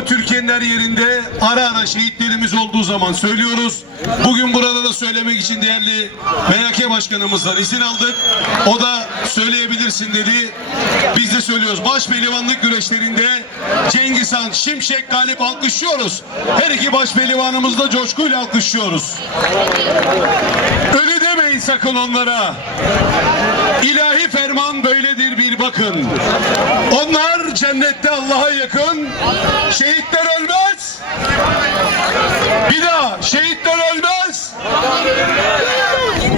Türkiye'nin her yerinde ara ara şehitlerimiz olduğu zaman söylüyoruz. Bugün burada da söylemek için değerli MHK Başkanımızdan izin aldık. O da söyleyebilirsin dedi. Biz de söylüyoruz. Baş pehlivanlık güreşlerinde Cengiz Han Şimşek galip alkışlıyoruz. Her iki baş pehlivanımızı da coşkuyla alkışlıyoruz. Ölü demeyin sakın onlara. İlahi ferman böyledir bir bakın. Onlar cennette Allah'a yakın. Şehitler ölmez. Bir daha şehitler ölmez.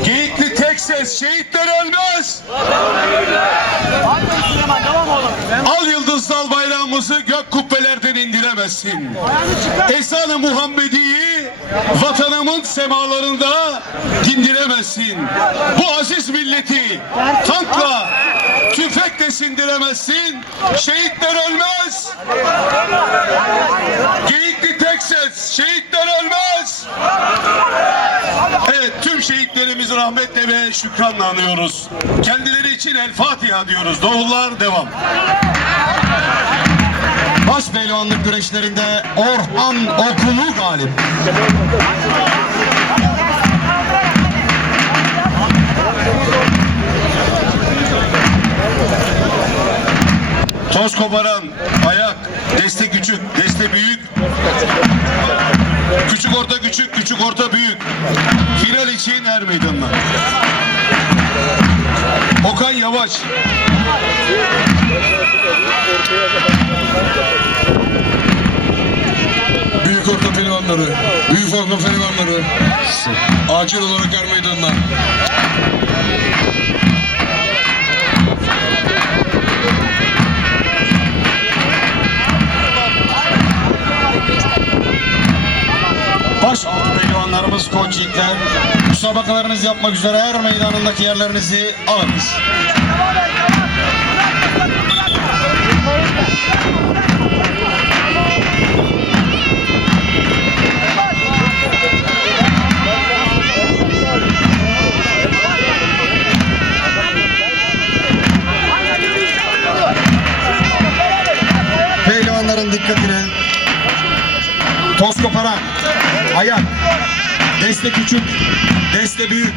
Geyikli tek ses şehitler ölmez. Al yıldızsal bayrağımızı gök kubbelerden indiremezsin. Esan-ı Muhammedi'yi vatanımın semalarında dindiremezsin. Bu aziz milleti tankla, sindiremezsin. Şehitler ölmez. Geyikli tek ses, şehitler ölmez. Evet, tüm şehitlerimizi rahmetle ve şükranla anıyoruz. Kendileri için El Fatiha diyoruz. Doğullar devam. Baş pehlivanlık güreşlerinde Orhan Okulu galip. Toz koparan, ayak, deste küçük, deste büyük. Küçük orta küçük, küçük orta büyük. Final için er meydanına. Okan Yavaş. Büyük orta pehlivanları, büyük orta pehlivanları acil olarak er meydanına. Yiğitler. Müsabakalarınızı yapmak üzere her meydanındaki yerlerinizi alınız. Pehlivanların dikkatine toz koparan, ayak, deste küçük, deste büyük,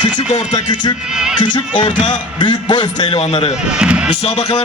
küçük orta küçük, küçük orta büyük boy pehlivanları. Müsabakalar